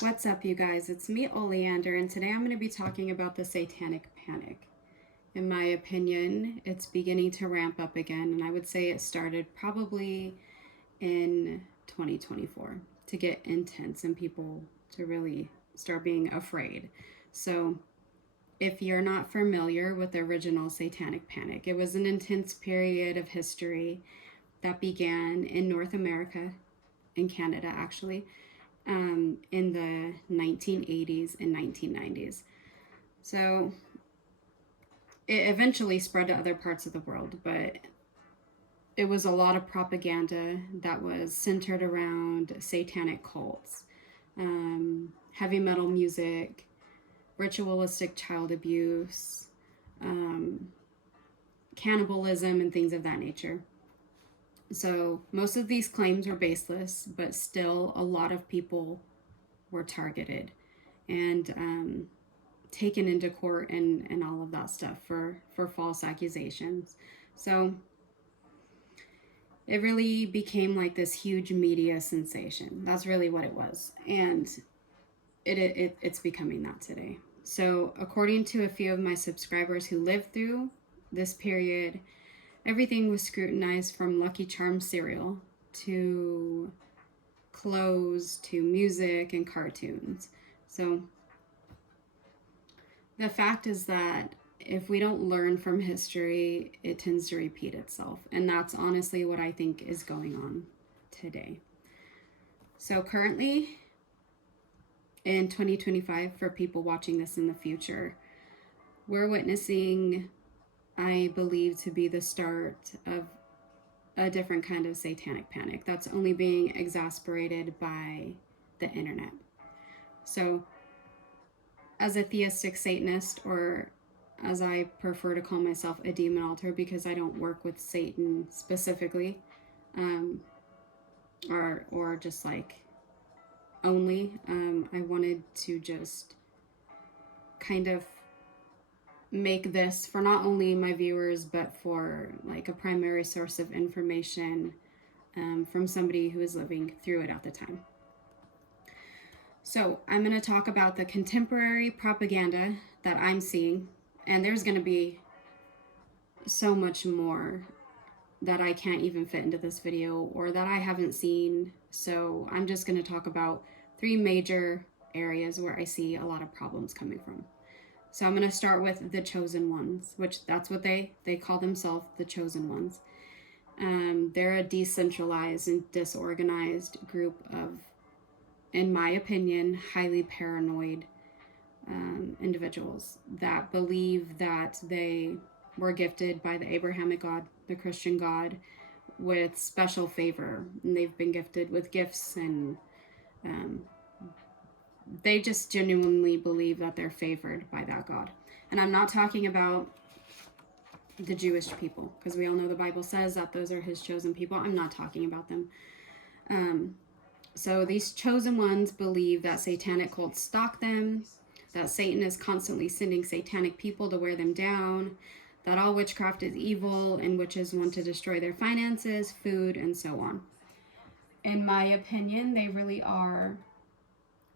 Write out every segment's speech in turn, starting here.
What's up, you guys? It's me, Oleander, and today I'm going to be talking about the Satanic Panic. In my opinion, it's beginning to ramp up again, and I would say it started probably in 2024 to get intense and people to really start being afraid. So, if you're not familiar with the original Satanic Panic, it was an intense period of history that began in North America, in Canada actually, in the 1980s and 1990s. So it eventually spread to other parts of the world, but it was a lot of propaganda that was centered around satanic cults, heavy metal music, ritualistic child abuse, cannibalism, and things of that nature. So most of these claims were baseless, but still a lot of people were targeted and taken into court and all of that stuff for false accusations. So it really became like this huge media sensation. That's really what it was. And it's becoming that today. So according to a few of my subscribers who lived through this period, everything was scrutinized from Lucky Charms cereal to clothes to music and cartoons. So the fact is that if we don't learn from history, it tends to repeat itself. And that's honestly what I think is going on today. So currently in 2025, for people watching this in the future, we're witnessing, I believe, to be the start of a different kind of satanic panic that's only being exacerbated by the internet. So as a theistic Satanist, or as I prefer to call myself, a demon altar, because I don't work with Satan specifically, or just like only, I wanted to just kind of make this for not only my viewers, but for like a primary source of information from somebody who is living through it at the time. So I'm going to talk about the contemporary propaganda that I'm seeing, and there's going to be so much more that I can't even fit into this video or that I haven't seen. So I'm just going to talk about 3 major areas where I see a lot of problems coming from. So I'm going to start with the chosen ones, which that's what they call themselves, the chosen ones. They're a decentralized and disorganized group of, in my opinion, highly paranoid individuals that believe that they were gifted by the Abrahamic God, the Christian God, with special favor. And they've been gifted with gifts, and they just genuinely believe that they're favored by that God. And I'm not talking about the Jewish people, because we all know the Bible says that those are his chosen people. I'm not talking about them. So these chosen ones believe that satanic cults stalk them, that Satan is constantly sending satanic people to wear them down, that all witchcraft is evil and witches want to destroy their finances, food, and so on. In my opinion, they really are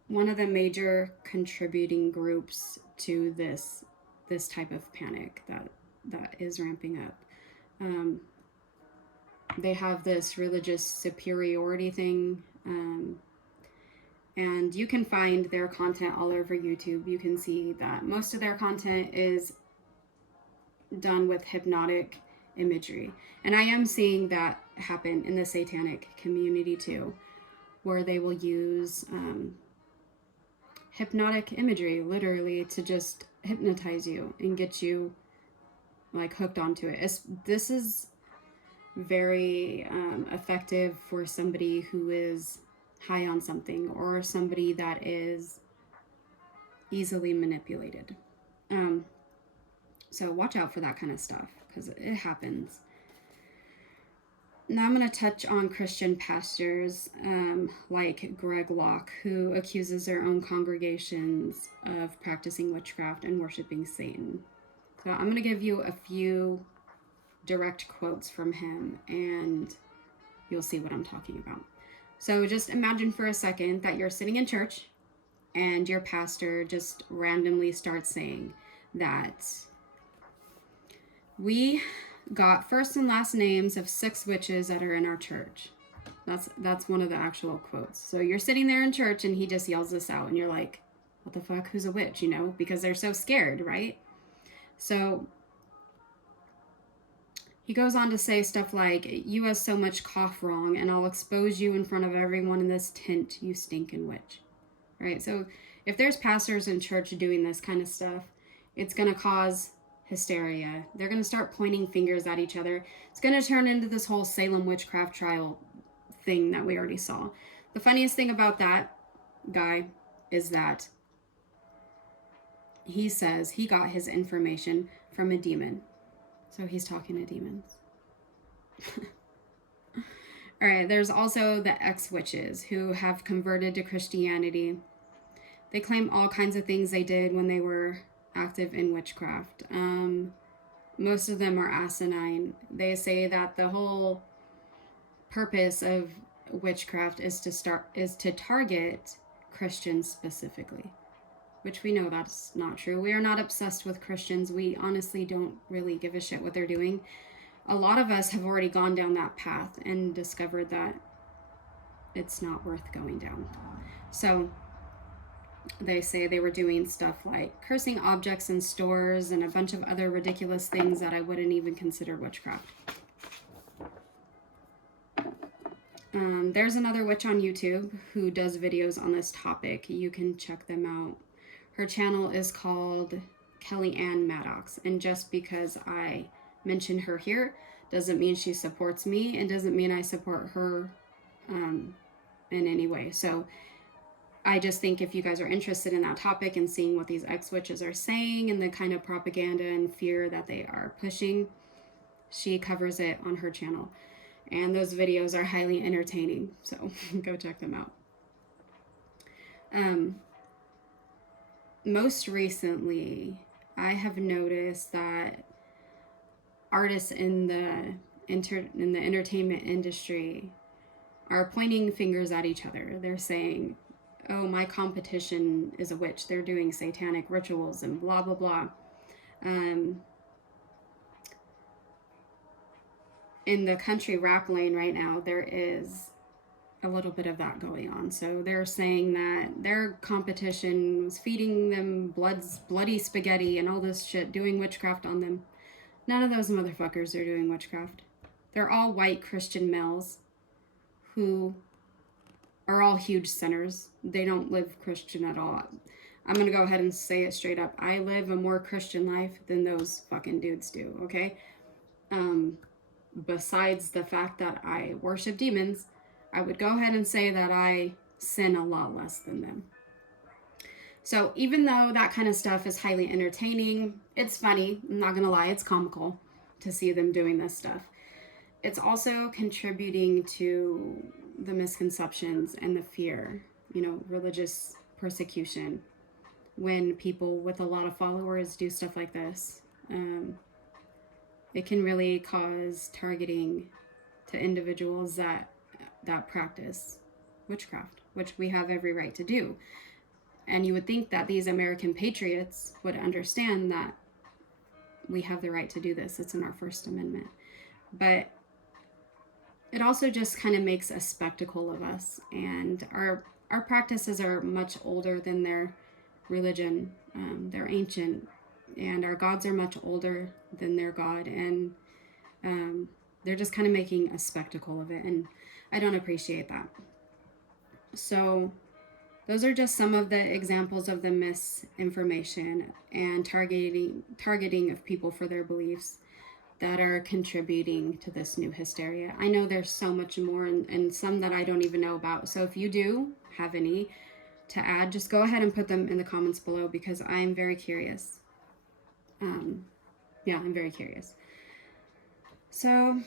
one of the major contributing groups to this type of panic that is ramping up. They have this religious superiority thing, and you can find their content all over YouTube. You can see that most of their content is done with hypnotic imagery, and I am seeing that happen in the satanic community too, where they will use hypnotic imagery literally to just hypnotize you and get you like hooked onto it. This is very effective for somebody who is high on something, or somebody that is easily manipulated. So watch out for that kind of stuff, because it happens. Now I'm going to touch on Christian pastors like Greg Locke, who accuses their own congregations of practicing witchcraft and worshiping Satan. So I'm going to give you a few direct quotes from him, and you'll see what I'm talking about. So just imagine for a second that you're sitting in church and your pastor just randomly starts saying that we got first and last names of 6 witches that are in our church. That's one of the actual quotes. So you're sitting there in church and he just yells this out and you're like, what the fuck, who's a witch, you know? Because they're so scared, right? So he goes on to say stuff like, you has so much cough wrong and I'll expose you in front of everyone in this tent, you stinking witch. Right? So if there's pastors in church doing this kind of stuff, it's going to cause hysteria. They're going to start pointing fingers at each other. It's going to turn into this whole Salem witchcraft trial thing that we already saw. The funniest thing about that guy is that he says he got his information from a demon. So he's talking to demons. All right, there's also the ex-witches who have converted to Christianity. They claim all kinds of things they did when they were active in witchcraft. Most of them are asinine. They say that the whole purpose of witchcraft is to target Christians specifically, which we know that's not true. We are not obsessed with Christians. We honestly don't really give a shit what they're doing. A lot of us have already gone down that path and discovered that it's not worth going down. So they say they were doing stuff like cursing objects in stores and a bunch of other ridiculous things that I wouldn't even consider witchcraft. There's another witch on YouTube who does videos on this topic. You can check them out. Her channel is called Kelly Ann Maddox. And just because I mention her here doesn't mean she supports me and doesn't mean I support her in any way. So I just think if you guys are interested in that topic and seeing what these ex-witches are saying and the kind of propaganda and fear that they are pushing, she covers it on her channel. And those videos are highly entertaining, so go check them out. Most recently, I have noticed that artists in the entertainment industry are pointing fingers at each other. They're saying, oh, my competition is a witch. They're doing satanic rituals and blah, blah, blah. In the country rap lane right now, there is a little bit of that going on. So they're saying that their competition was feeding them bloody spaghetti and all this shit, doing witchcraft on them. None of those motherfuckers are doing witchcraft. They're all white Christian males who are all huge sinners. They don't live Christian at all. I'm going to go ahead and say it straight up. I live a more Christian life than those fucking dudes do, okay? Besides the fact that I worship demons, I would go ahead and say that I sin a lot less than them. So even though that kind of stuff is highly entertaining, it's funny, I'm not gonna lie, it's comical to see them doing this stuff. It's also contributing to the misconceptions and the fear, religious persecution. When people with a lot of followers do stuff like this, it can really cause targeting to individuals that practice witchcraft, which we have every right to do. And you would think that these American patriots would understand that we have the right to do this. It's in our First Amendment. But it also just kind of makes a spectacle of us. And our practices are much older than their religion. They're ancient. And our gods are much older than their God. And they're just kind of making a spectacle of it. And I don't appreciate that. So those are just some of the examples of the misinformation and targeting of people for their beliefs that are contributing to this new hysteria. I know there's so much more and some that I don't even know about. So if you do have any to add, just go ahead and put them in the comments below because I'm very curious. I'm very curious. So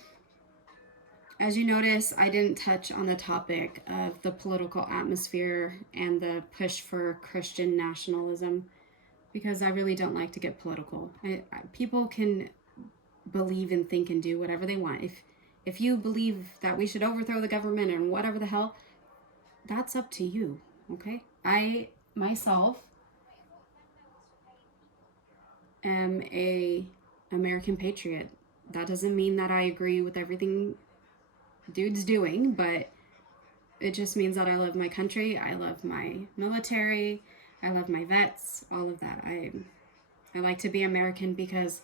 as you notice, I didn't touch on the topic of the political atmosphere and the push for Christian nationalism because I really don't like to get political. People can believe and think and do whatever they want. If you believe that we should overthrow the government and whatever the hell, that's up to you, okay? I myself am a American patriot. That doesn't mean that I agree with everything dude's doing, but it just means that I love my country, I love my military, I love my vets, all of that. I like to be American because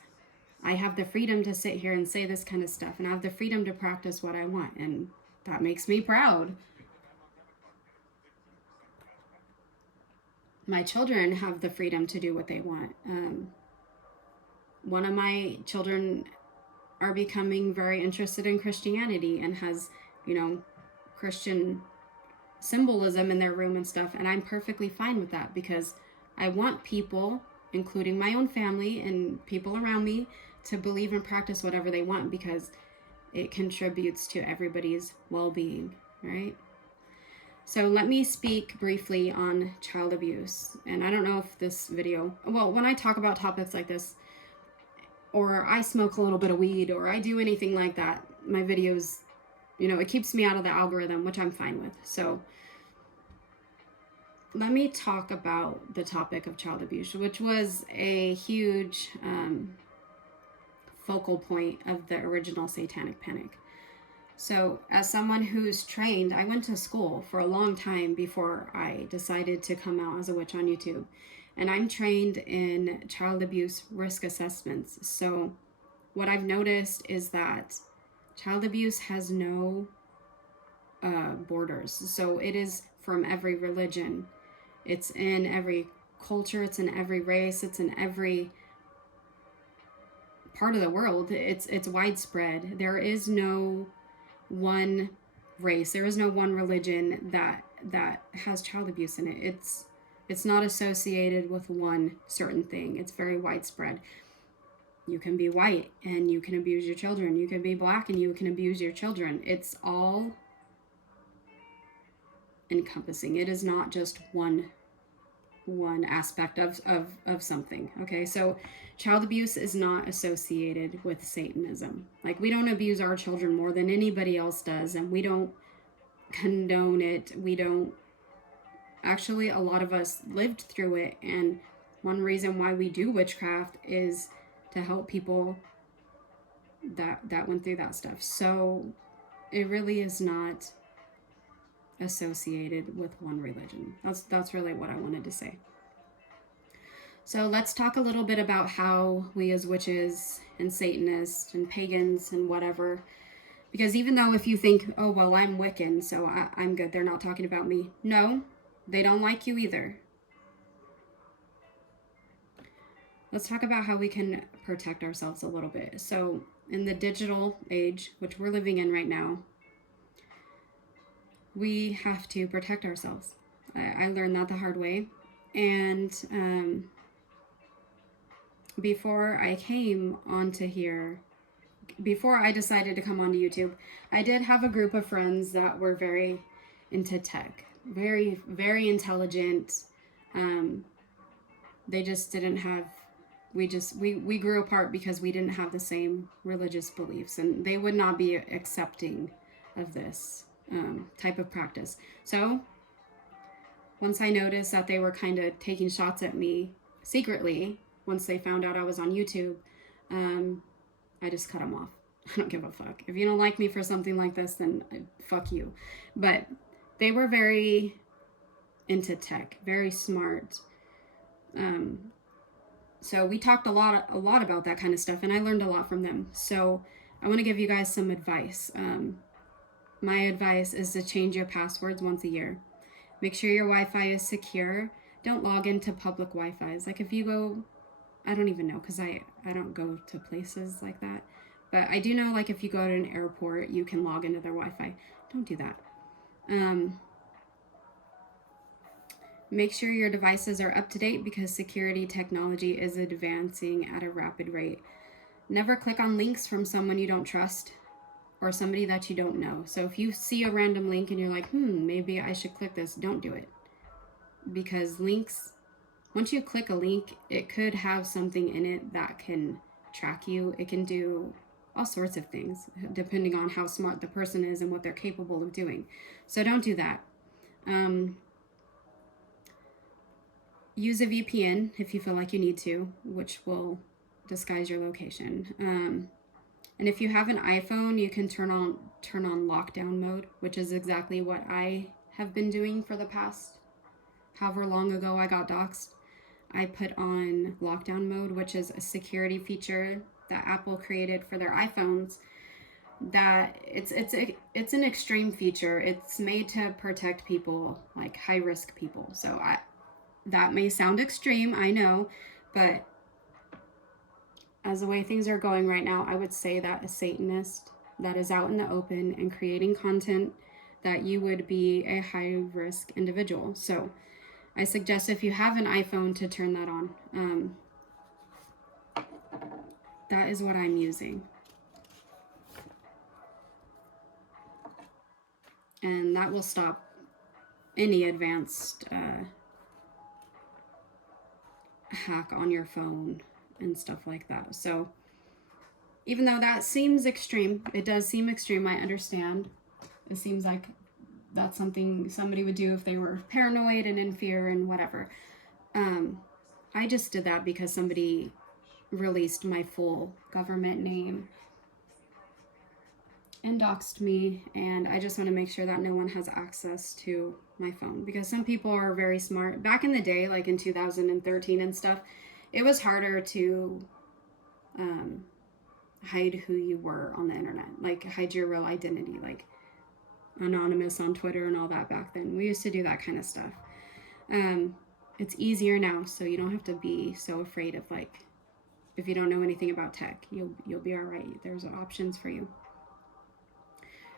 I have the freedom to sit here and say this kind of stuff, and I have the freedom to practice what I want, and that makes me proud. My children have the freedom to do what they want. One of my children are becoming very interested in Christianity and has, Christian symbolism in their room and stuff, and I'm perfectly fine with that because I want people, including my own family and people around me, to believe and practice whatever they want because it contributes to everybody's well-being, right? So let me speak briefly on child abuse. And I don't know if this video, well, when I talk about topics like this, or I smoke a little bit of weed, or I do anything like that, my videos, it keeps me out of the algorithm, which I'm fine with. So let me talk about the topic of child abuse, which was a huge focal point of the original Satanic Panic. So as someone who's trained, I went to school for a long time before I decided to come out as a witch on YouTube. And I'm trained in child abuse risk assessments. So what I've noticed is that child abuse has no borders. So it is from every religion. It's in every culture. It's in every race. It's in every part of the world. It's widespread. There is no one race, there is no one religion that has child abuse in it. It's not associated with one certain thing. It's very widespread. You can be white and you can abuse your children. You can be black and you can abuse your children. It's all encompassing. It is not just one aspect of something. Okay, so child abuse is not associated with Satanism. Like, we don't abuse our children more than anybody else does, and we don't condone it. We don't actually, a lot of us lived through it, and one reason why we do witchcraft is to help people that went through that stuff. So it really is not associated with one religion. That's really what I wanted to say. So let's talk a little bit about how we as witches and Satanists and pagans and whatever, because even though if you think, oh, well, I'm Wiccan, so I'm good, they're not talking about me. No, they don't like you either. Let's talk about how we can protect ourselves a little bit. So in the digital age, which we're living in right now, we have to protect ourselves. I learned that the hard way. And before I came onto here, before I decided to come onto YouTube, I did have a group of friends that were very into tech, very, very intelligent. They just didn't have, we grew apart because we didn't have the same religious beliefs, and they would not be accepting of this type of practice. So once I noticed that they were kind of taking shots at me secretly, once they found out I was on YouTube, I just cut them off. I don't give a fuck. If you don't like me for something like this, then fuck you. But they were very into tech, very smart. So we talked a lot about that kind of stuff, and I learned a lot from them. So I want to give you guys some advice. My advice is to change your passwords once a year. Make sure your Wi-Fi is secure. Don't log into public Wi-Fi's. Like, if you go, I don't even know, because I don't go to places like that. But I do know, like, if you go to an airport, you can log into their Wi-Fi. Don't do that. Make sure your devices are up to date because security technology is advancing at a rapid rate. Never click on links from someone you don't trust or somebody that you don't know. So if you see a random link and you're like, maybe I should click this, don't do it. Because links, once you click a link, it could have something in it that can track you. It can do all sorts of things depending on how smart the person is and what they're capable of doing. So don't do that. use a VPN if you feel like you need to, which will disguise your location. And if you have an iPhone, you can turn on lockdown mode, which is exactly what I have been doing for the past however long ago I got doxxed. I put on lockdown mode, which is a security feature that Apple created for their iPhones. That it's an extreme feature. It's made to protect people, like high risk people. So that may sound extreme, I know, but as the way things are going right now, I would say that a Satanist that is out in the open and creating content, that you would be a high risk individual. So I suggest if you have an iPhone to turn that on. That is what I'm using. And that will stop any advanced hack on your phone and stuff like that. So even though that seems extreme, it does seem extreme, I understand. It seems like that's something somebody would do if they were paranoid and in fear and whatever. I just did that because somebody released my full government name and doxed me, and I just want to make sure that no one has access to my phone, because some people are very smart. Back in the day, like in 2013 and stuff, it was harder to hide who you were on the internet, like hide your real identity, like anonymous on Twitter and all that. Back then we used to do that kind of stuff. It's easier now, so you don't have to be so afraid of, like, if you don't know anything about tech, you'll be all right. There's options for you.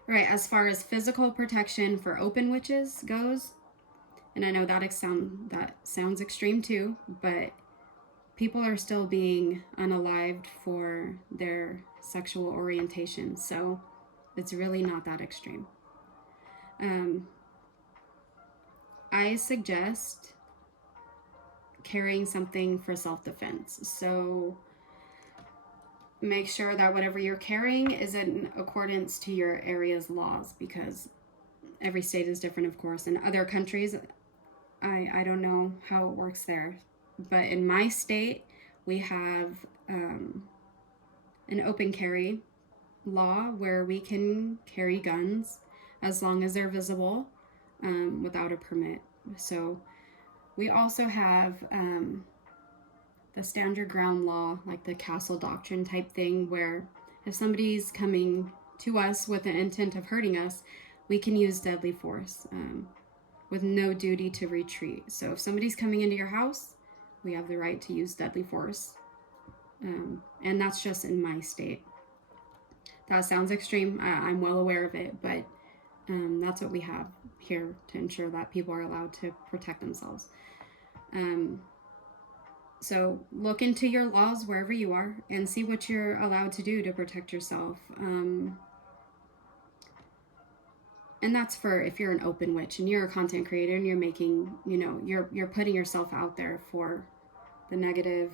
All right, as far as physical protection for open witches goes, and I know that sounds extreme too, but people are still being unalived for their sexual orientation, so it's really not that extreme. I suggest carrying something for self-defense. So make sure that whatever you're carrying is in accordance to your area's laws, because every state is different, of course. In other countries, I don't know how it works there, but in my state, we have an open carry law where we can carry guns as long as they're visible without a permit. So we also have the stand your ground law, like the castle doctrine type thing, where if somebody's coming to us with an intent of hurting us, we can use deadly force with no duty to retreat. So if somebody's coming into your house, we have the right to use deadly force. And that's just in my state. That sounds extreme. I'm well aware of it, but that's what we have here to ensure that people are allowed to protect themselves. So look into your laws wherever you are and see what you're allowed to do to protect yourself. And that's for if you're an open witch and you're a content creator and you're making, you're putting yourself out there for the negative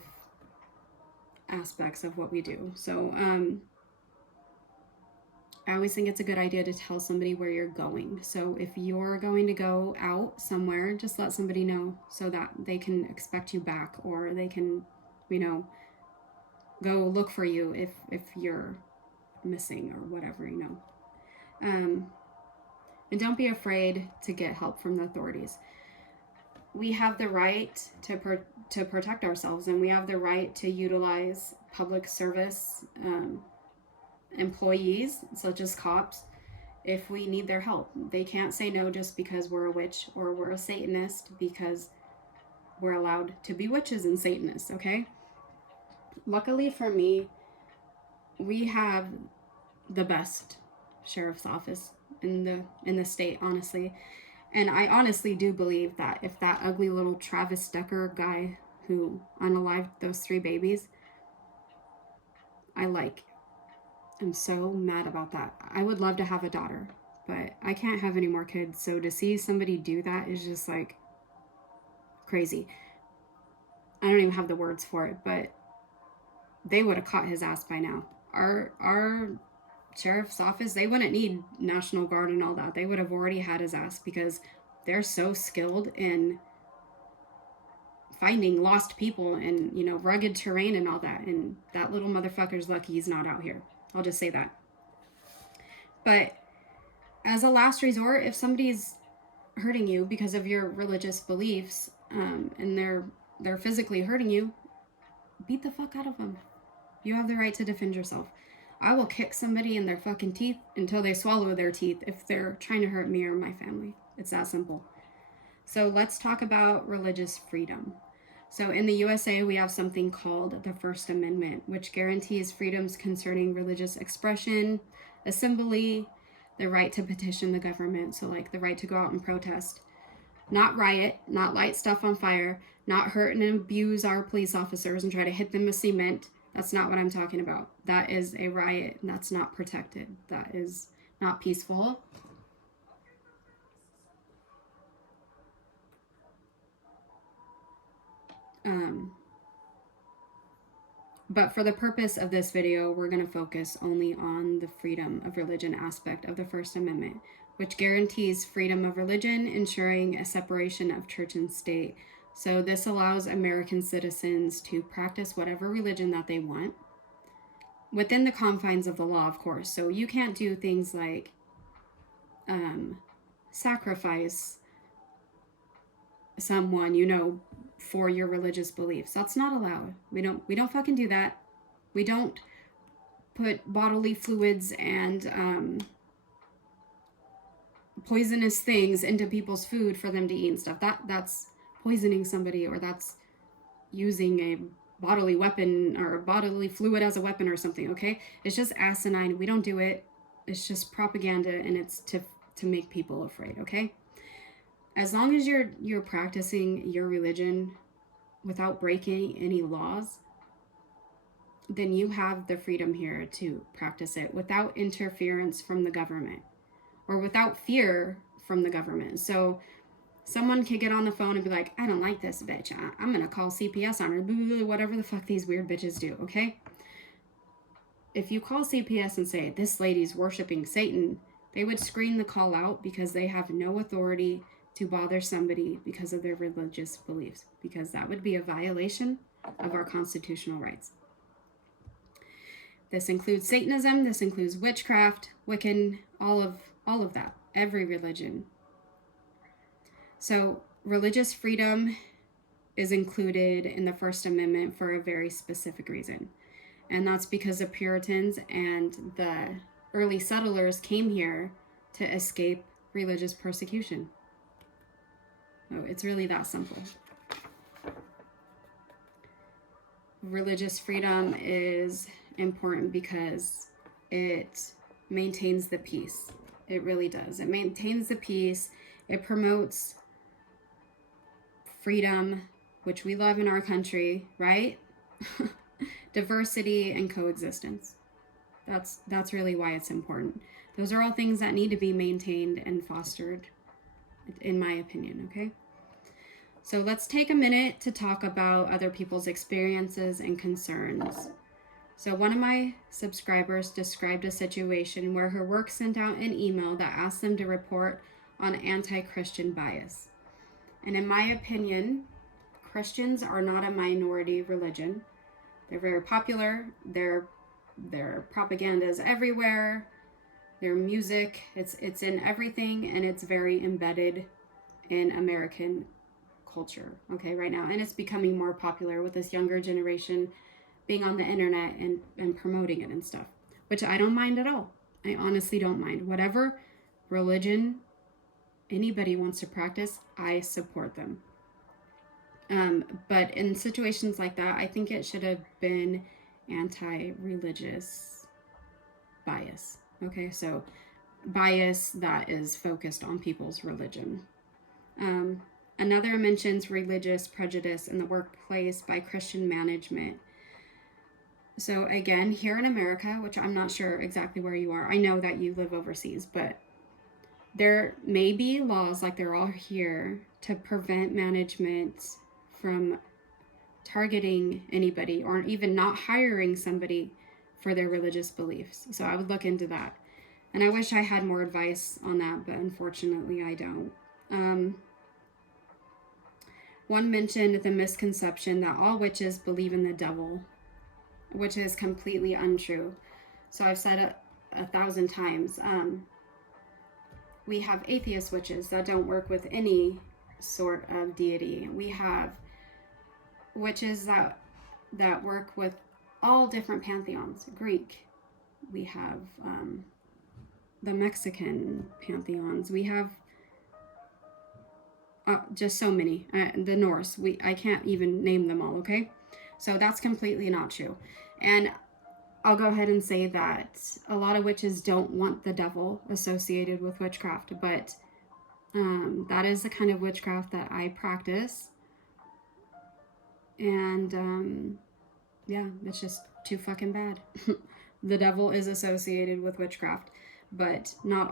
aspects of what we do. So I always think it's a good idea to tell somebody where you're going. So if you're going to go out somewhere, just let somebody know so that they can expect you back, or they can, go look for you if you're missing or whatever, And don't be afraid to get help from the authorities. We have the right to protect ourselves, and we have the right to utilize public service employees, such as cops, if we need their help. They can't say no just because we're a witch or we're a Satanist, because we're allowed to be witches and Satanists, okay? Luckily for me, we have the best sheriff's office in the state, honestly. And I honestly do believe that if that ugly little Travis Decker guy who unalived those 3 babies, I'm so mad about that. I would love to have a daughter, but I can't have any more kids. So to see somebody do that is just like crazy. I don't even have the words for it, but they would have caught his ass by now. Our sheriff's office, they wouldn't need National Guard and all that. They would have already had his ass, because they're so skilled in finding lost people and, you know, rugged terrain and all that. And that little motherfucker's lucky he's not out here. I'll just say that. But as a last resort, if somebody's hurting you because of your religious beliefs, and they're physically hurting you, beat the fuck out of them. You have the right to defend yourself. I will kick somebody in their fucking teeth until they swallow their teeth if they're trying to hurt me or my family. It's that simple. So let's talk about religious freedom. So in the USA, we have something called the First Amendment, which guarantees freedoms concerning religious expression, assembly, the right to petition the government. So like the right to go out and protest, not riot, not light stuff on fire, not hurt and abuse our police officers and try to hit them with cement. That's not what I'm talking about. That is a riot, and that's not protected. That is not peaceful. But for the purpose of this video, we're going to focus only on the freedom of religion aspect of the First Amendment, which guarantees freedom of religion, ensuring a separation of church and state. So this allows American citizens to practice whatever religion that they want within the confines of the law, of course. So you can't do things like sacrifice someone, you know, for your religious beliefs. That's not allowed. We don't fucking do that. We don't put bodily fluids and poisonous things into people's food for them to eat and stuff. That's poisoning somebody, or that's using a bodily weapon or bodily fluid as a weapon or something, okay? It's just asinine. We don't do it. It's just propaganda, and it's to make people afraid, okay? As long as you're practicing your religion without breaking any laws, then you have the freedom here to practice it without interference from the government or without fear from the government. So someone could get on the phone and be like, I don't like this bitch. I'm going to call CPS on her, whatever the fuck these weird bitches do, okay? If you call CPS and say, this lady's worshiping Satan, they would screen the call out because they have no authority to bother somebody because of their religious beliefs, because that would be a violation of our constitutional rights. This includes Satanism, this includes witchcraft, Wiccan, all of that, every religion. So religious freedom is included in the First Amendment for a very specific reason. And that's because the Puritans and the early settlers came here to escape religious persecution. So it's really that simple. Religious freedom is important because it maintains the peace. It really does. It maintains the peace. It promotes freedom, which we love in our country, right? Diversity and coexistence. That's really why it's important. Those are all things that need to be maintained and fostered, in my opinion, okay? So let's take a minute to talk about other people's experiences and concerns. So one of my subscribers described a situation where her work sent out an email that asked them to report on anti-Christian bias. And in my opinion, Christians are not a minority religion. They're very popular. Their propaganda is everywhere. Their music, it's in everything, and it's very embedded in American culture, okay, right now. And it's becoming more popular with this younger generation being on the internet and promoting it and stuff, which I don't mind at all. I honestly don't mind. Whatever religion anybody wants to practice, I support them. But in situations like that, I think it should have been anti-religious bias. Okay, so bias that is focused on people's religion. Another mentions religious prejudice in the workplace by Christian management. So again, here in America, which I'm not sure exactly where you are, I know that you live overseas, but there may be laws like there are here to prevent management from targeting anybody or even not hiring somebody for their religious beliefs. So I would look into that. And I wish I had more advice on that, but unfortunately I don't. One mentioned the misconception that all witches believe in the devil, which is completely untrue. So I've said it 1,000 times. We have atheist witches that don't work with any sort of deity. We have witches that work with all different pantheons. Greek. We have the Mexican pantheons. We have just so many. The Norse. I can't even name them all, okay? So that's completely not true. And I'll go ahead and say that a lot of witches don't want the devil associated with witchcraft, but that is the kind of witchcraft that I practice. And yeah, it's just too fucking bad. The devil is associated with witchcraft, but not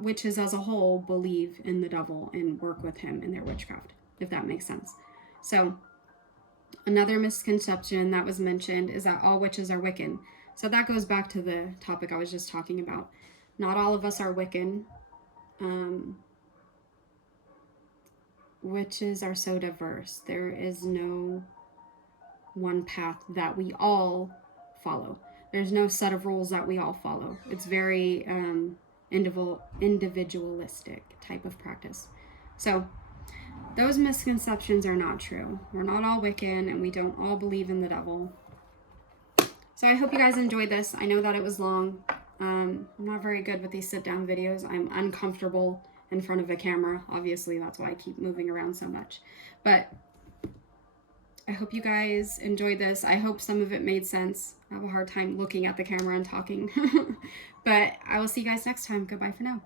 witches as a whole believe in the devil and work with him in their witchcraft, if that makes sense. So another misconception that was mentioned is that all witches are Wiccan. So that goes back to the topic I was just talking about. Not all of us are Wiccan. Witches are so diverse. There is no one path that we all follow. There's no set of rules that we all follow. It's very individualistic type of practice. So those misconceptions are not true. We're not all Wiccan, and we don't all believe in the devil. So I hope you guys enjoyed this. I know that it was long. I'm not very good with these sit-down videos. I'm uncomfortable in front of a camera. Obviously, that's why I keep moving around so much. But I hope you guys enjoyed this. I hope some of it made sense. I have a hard time looking at the camera and talking. But I will see you guys next time. Goodbye for now.